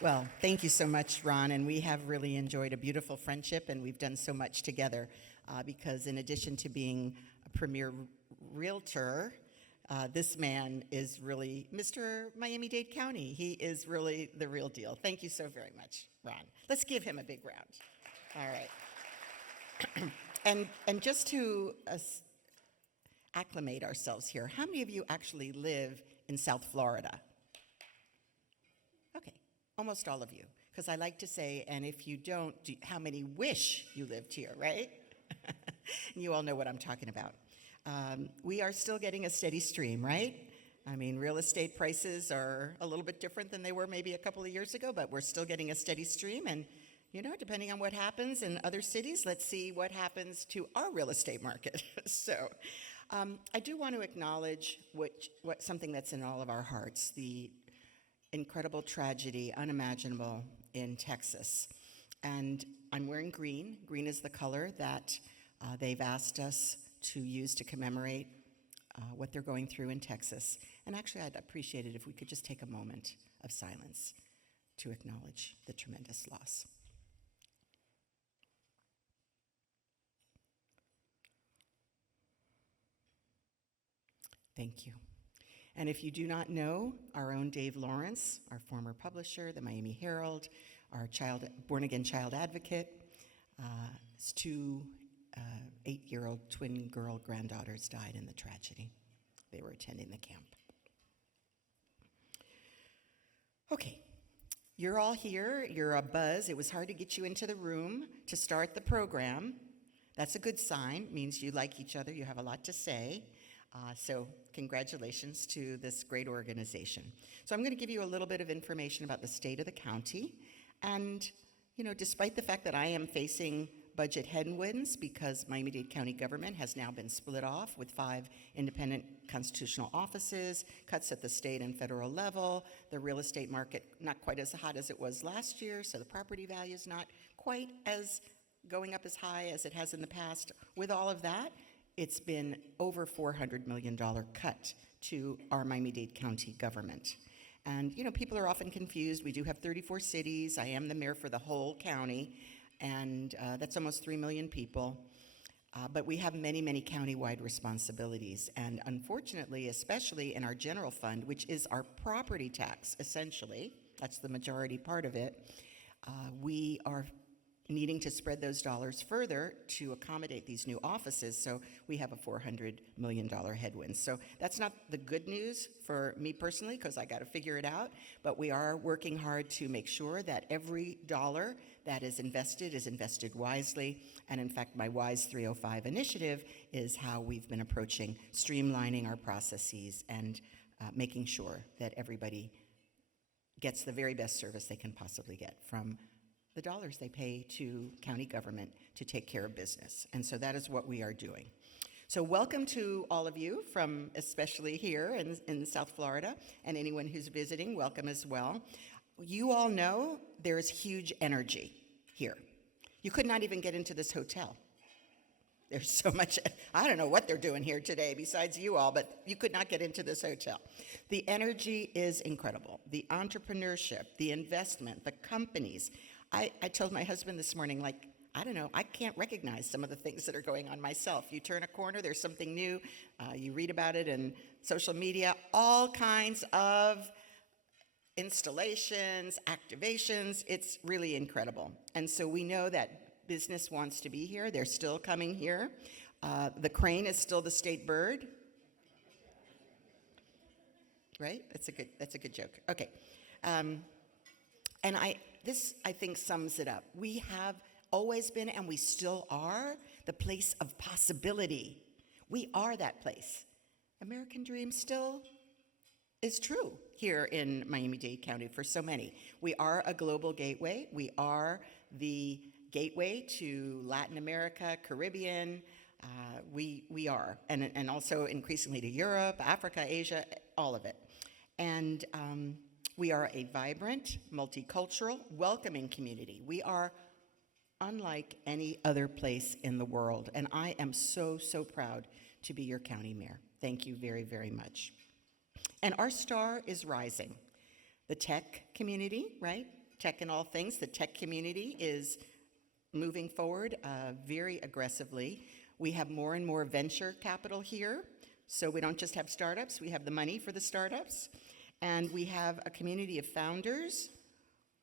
Well, thank you so much, Ron, and we have really enjoyed a beautiful friendship, and we've done so much together because in addition to being a premier realtor, this man is really Mr. Miami-Dade County. He is really the real deal. Thank you so very much, Ron. Let's give him a big round. All right. And just to acclimate ourselves here, how many of you actually live in South Florida? Okay, almost all of you. Because I like to say, and if you don't, how many wish you lived here, right? You all know what I'm talking about. We are still getting a steady stream, right? I mean, real estate prices are a little bit different than they were maybe a couple of years ago, but we're still getting a steady stream. And, you know, depending on what happens in other cities, let's see what happens to our real estate market. So I do want to acknowledge what something that's in all of our hearts, the incredible tragedy, unimaginable, in Texas. And I'm wearing green. Green is the color that they've asked us to use to commemorate what they're going through in Texas. And actually, I'd appreciate it if we could just take a moment of silence to acknowledge the tremendous loss. Thank you. And if you do not know, our own Dave Lawrence, our former publisher, the Miami Herald, our born-again child advocate, his two 8-year-old twin girl granddaughters died in the tragedy. They were attending the camp. Okay, you're all here. You're a buzz. It was hard to get you into the room to start the program. That's a good sign. It means you like each other. You have a lot to say. So congratulations to this great organization. So I'm going to give you a little bit of information about the state of the county. And, you know, despite the fact that I am facing budget headwinds because Miami-Dade County government has now been split off with 5 independent constitutional offices, cuts at the state and federal level, the real estate market not quite as hot as it was last year, so the property value is not quite as going up as high as it has in the past. With all of that, it's been over $400 million cut to our Miami-Dade County government. And, you know, people are often confused. We do have 34 cities. I am the mayor for the whole county, and that's almost 3 million people. But we have many, many county-wide responsibilities. And unfortunately, especially in our general fund, which is our property tax, essentially, that's the majority part of it, we are needing to spread those dollars further to accommodate these new offices, so we have a $400 million headwind. So that's not the good news for me personally, because I got to figure it out, but we are working hard to make sure that every dollar that is invested wisely, and in fact, my WISE 305 initiative is how we've been approaching streamlining our processes and making sure that everybody gets the very best service they can possibly get from the dollars they pay to county government to take care of business. And so that is what we are doing. So welcome to all of you from especially here in South Florida, and anyone who's visiting, welcome as well. You all know there's huge energy here. You could not even get into this hotel. There's so much, I don't know what they're doing here today besides you all, but you could not get into this hotel. The energy is incredible. The entrepreneurship, the investment, the companies. I told my husband this morning, like, I don't know, I can't recognize some of the things that are going on myself. You turn a corner, there's something new. You read about it in social media, all kinds of installations, activations. It's really incredible. And so we know that business wants to be here. They're still coming here. The crane is still the state bird. Right? That's a good joke. Okay. And this, I think, sums it up. We have always been, and we still are, the place of possibility. We are that place. American dream still is true here in Miami-Dade County for so many. We are a global gateway. We are the gateway to Latin America, Caribbean. We are, and also increasingly to Europe, Africa, Asia, all of it. And we are a vibrant, multicultural, welcoming community. We are unlike any other place in the world, and I am so, so proud to be your county mayor. Thank you very, very much. And our star is rising. The tech community, right? tech in all things. The tech community is moving forward very aggressively. We have more and more venture capital here, so we don't just have startups, we have the money for the startups, and we have a community of founders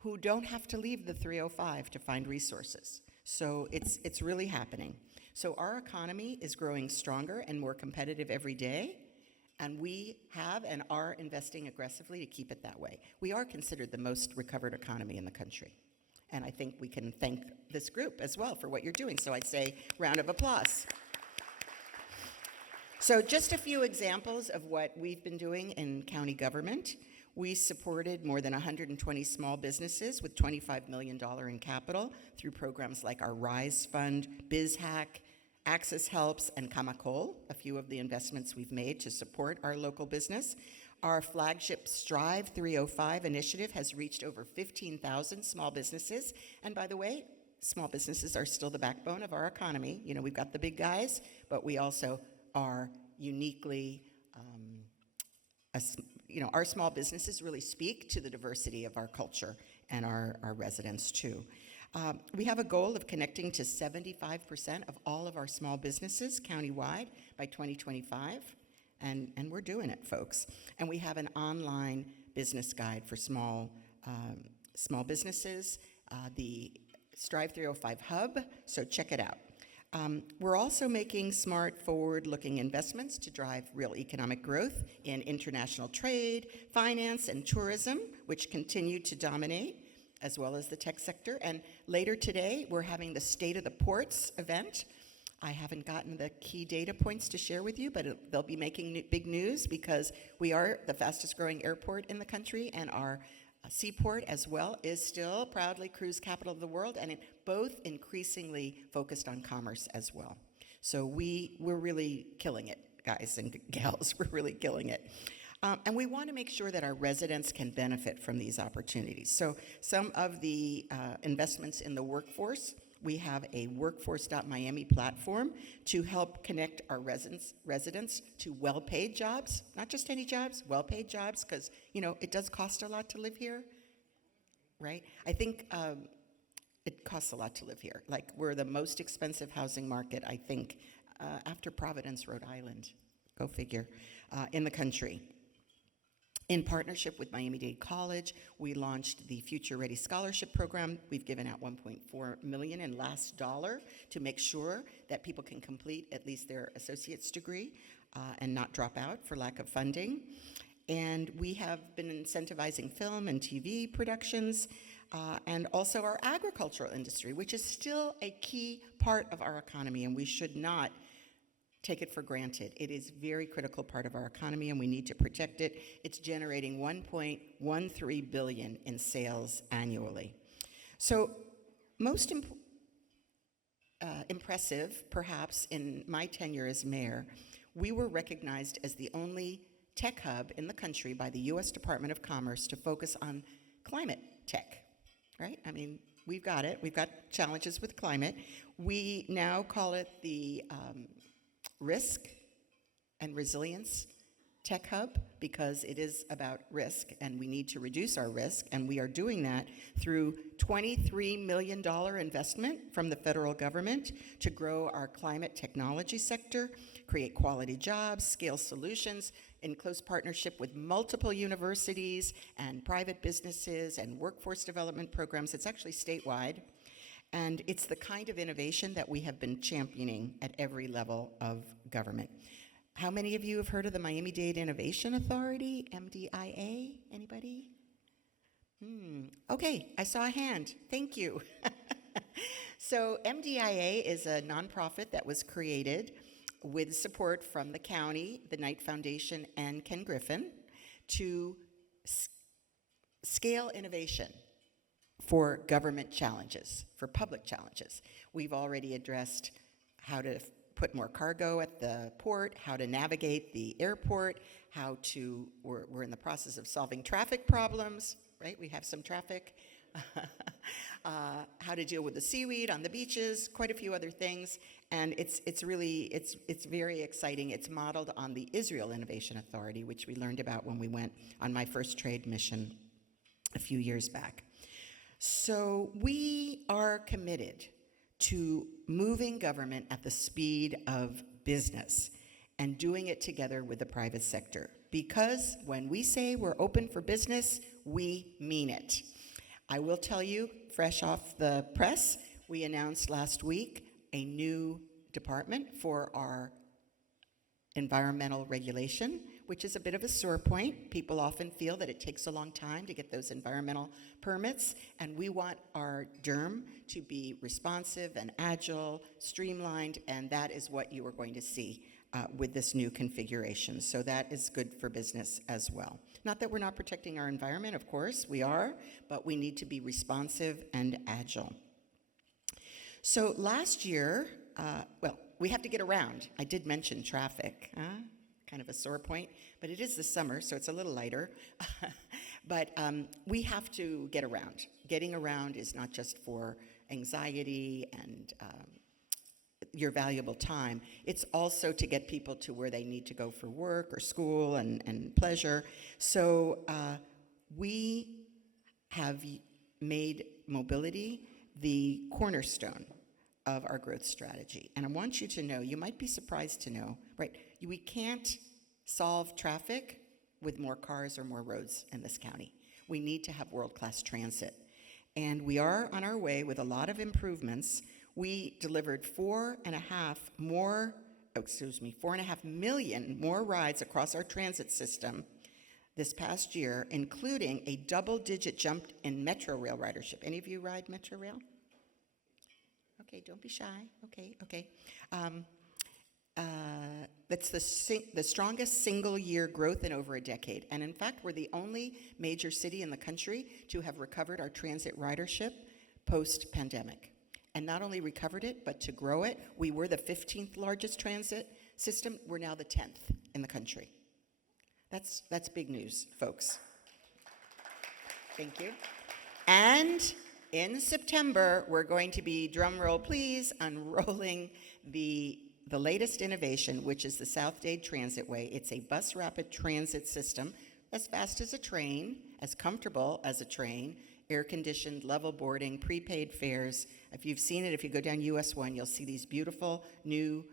who don't have to leave the 305 to find resources. So it's really happening. So our economy is growing stronger and more competitive every day, and we have and are investing aggressively to keep it that way. We are considered the most recovered economy in the country. And I think we can thank this group as well for what you're doing. So I'd say round of applause. So just a few examples of what we've been doing in county government. We supported more than 120 small businesses with $25 million in capital through programs like our RISE Fund, BizHack, Access Helps, and Kamakol, a few of the investments we've made to support our local business. Our flagship Strive 305 initiative has reached over 15,000 small businesses. And by the way, small businesses are still the backbone of our economy. You know, we've got the big guys, but we also are uniquely, our small businesses really speak to the diversity of our culture and our residents too. We have a goal of connecting to 75% of all of our small businesses countywide by 2025. And we're doing it, folks. And we have an online business guide for small businesses, the Strive 305 Hub, so check it out. We're also making smart, forward-looking investments to drive real economic growth in international trade, finance, and tourism, which continue to dominate, as well as the tech sector. And later today, we're having the State of the Ports event. I haven't gotten the key data points to share with you, but they'll be making big news because we are the fastest growing airport in the country, and our seaport as well is still proudly cruise capital of the world, and both increasingly focused on commerce as well. So we're really killing it, guys and gals. We're really killing it. And we want to make sure that our residents can benefit from these opportunities. So some of the investments in the workforce, we have a workforce.miami platform to help connect our residents to well-paid jobs, not just any jobs, well-paid jobs, because, it does cost a lot to live here, right? I think it costs a lot to live here. Like, we're the most expensive housing market, I think, after Providence, Rhode Island, go figure, in the country. In partnership with Miami-Dade College, we launched the Future Ready Scholarship Program. We've given out $1.4 million in last dollar to make sure that people can complete at least their associate's degree and not drop out for lack of funding. And we have been incentivizing film and TV productions and also our agricultural industry, which is still a key part of our economy, and we should not take it for granted. It is a very critical part of our economy, and we need to protect it. It's generating $1.13 billion in sales annually. So most impressive, perhaps, in my tenure as mayor, we were recognized as the only tech hub in the country by the U.S. Department of Commerce to focus on climate tech, right? I mean, we've got it. We've got challenges with climate. We now call it the Risk and Resilience Tech Hub, because it is about risk and we need to reduce our risk, and we are doing that through $23 million investment from the federal government to grow our climate technology sector, create quality jobs, scale solutions in close partnership with multiple universities and private businesses and workforce development programs. It's actually statewide. And it's the kind of innovation that we have been championing at every level of government. How many of you have heard of the Miami-Dade Innovation Authority, MDIA? Anybody? Okay, I saw a hand. Thank you. So MDIA is a nonprofit that was created with support from the county, the Knight Foundation, and Ken Griffin to scale innovation for government challenges, for public challenges. We've already addressed how to put more cargo at the port, how to navigate the airport, we're in the process of solving traffic problems, right? We have some traffic. How to deal with the seaweed on the beaches, quite a few other things. And it's very exciting. It's modeled on the Israel Innovation Authority, which we learned about when we went on my first trade mission a few years back. So we are committed to moving government at the speed of business and doing it together with the private sector. Because when we say we're open for business, we mean it. I will tell you, fresh off the press, we announced last week a new department for our environmental regulation, which is a bit of a sore point. People often feel that it takes a long time to get those environmental permits, and we want our DERM to be responsive and agile, streamlined, and that is what you are going to see with this new configuration. So that is good for business as well. Not that we're not protecting our environment, of course, we are, but we need to be responsive and agile. So last year, we have to get around. I did mention traffic, kind of a sore point, but it is the summer, so it's a little lighter. But we have to get around. Getting around is not just for anxiety and your valuable time. It's also to get people to where they need to go for work or school and pleasure. So we have made mobility the cornerstone of our growth strategy. And I want you to know, you might be surprised to know, right, we can't solve traffic with more cars or more roads in this county. We need to have world-class transit. And we are on our way with a lot of improvements. We delivered 4.5 million more rides across our transit system this past year, including a double-digit jump in Metro Rail ridership. Any of you ride Metro Rail? Okay, don't be shy. Okay. That's the strongest single-year growth in over a decade. And in fact, we're the only major city in the country to have recovered our transit ridership post-pandemic. And not only recovered it, but to grow it. We were the 15th largest transit system. We're now the 10th in the country. That's big news, folks. Thank you. And in September, we're going to be, drum roll please, unrolling the latest innovation, which is the South Dade Transitway. It's a bus rapid transit system, as fast as a train, as comfortable as a train, air-conditioned, level boarding, prepaid fares. If you've seen it, if you go down US 1, you'll see these beautiful new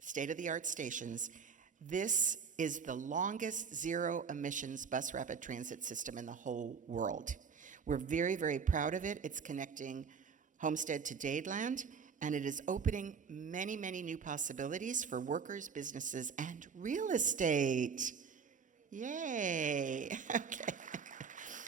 state-of-the-art stations. This is the longest zero-emissions bus rapid transit system in the whole world. We're very, very proud of it. It's connecting Homestead to Dadeland, and it is opening many, many new possibilities for workers, businesses, and real estate. Yay. Okay.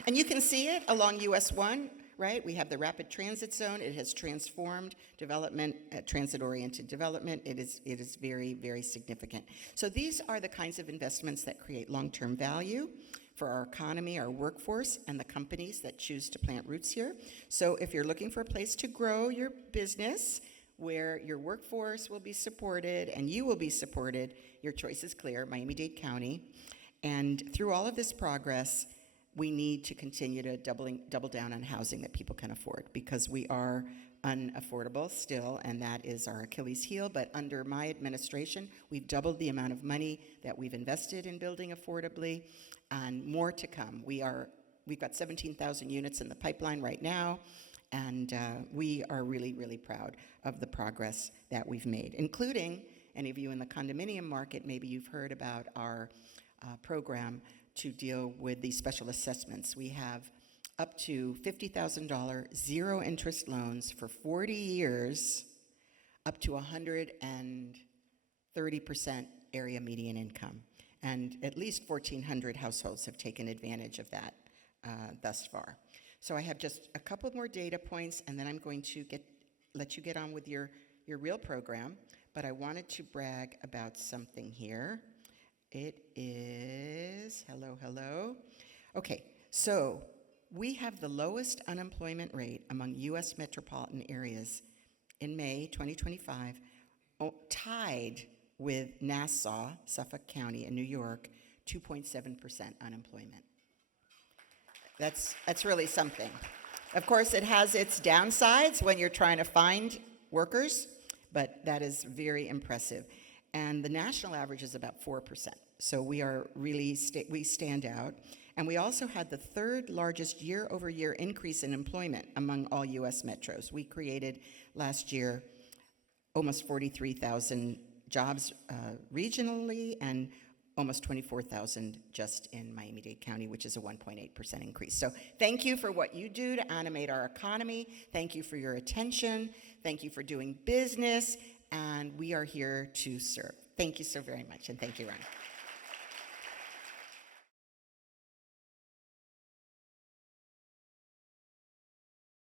And you can see it along US 1, right? We have the rapid transit zone. It has transformed development, transit-oriented development. It is very, very significant. So these are the kinds of investments that create long-term value for our economy, our workforce, and the companies that choose to plant roots here. So if you're looking for a place to grow your business, where your workforce will be supported and you will be supported, your choice is clear, Miami-Dade County. And through all of this progress, we need to continue to double down on housing that people can afford, because we are unaffordable still, and that is our Achilles heel. But under my administration, we've doubled the amount of money that we've invested in building affordably, and more to come. We've got 17,000 units in the pipeline right now, and we are really, really proud of the progress that we've made, including any of you in the condominium market. Maybe you've heard about our program to deal with these special assessments. We have up to $50,000 zero-interest loans for 40 years, up to 130% area median income. And at least 1,400 households have taken advantage of that thus far. So I have just a couple more data points, and then I'm going to let you get on with your real program. But I wanted to brag about something here. It is, hello. Okay, so we have the lowest unemployment rate among U.S. metropolitan areas in May 2025, tied with Nassau, Suffolk County in New York, 2.7% unemployment. That's really something. Of course, it has its downsides when you're trying to find workers, but that is very impressive. and the national average is about 4%. So we are really, we stand out. And we also had the third largest year-over-year increase in employment among all U.S. metros. We created last year almost 43,000 jobs regionally and almost 24,000 just in Miami-Dade County, which is a 1.8% increase. So thank you for what you do to animate our economy. Thank you for your attention. Thank you for doing business. And we are here to serve. Thank you so very much, and thank you, Ron.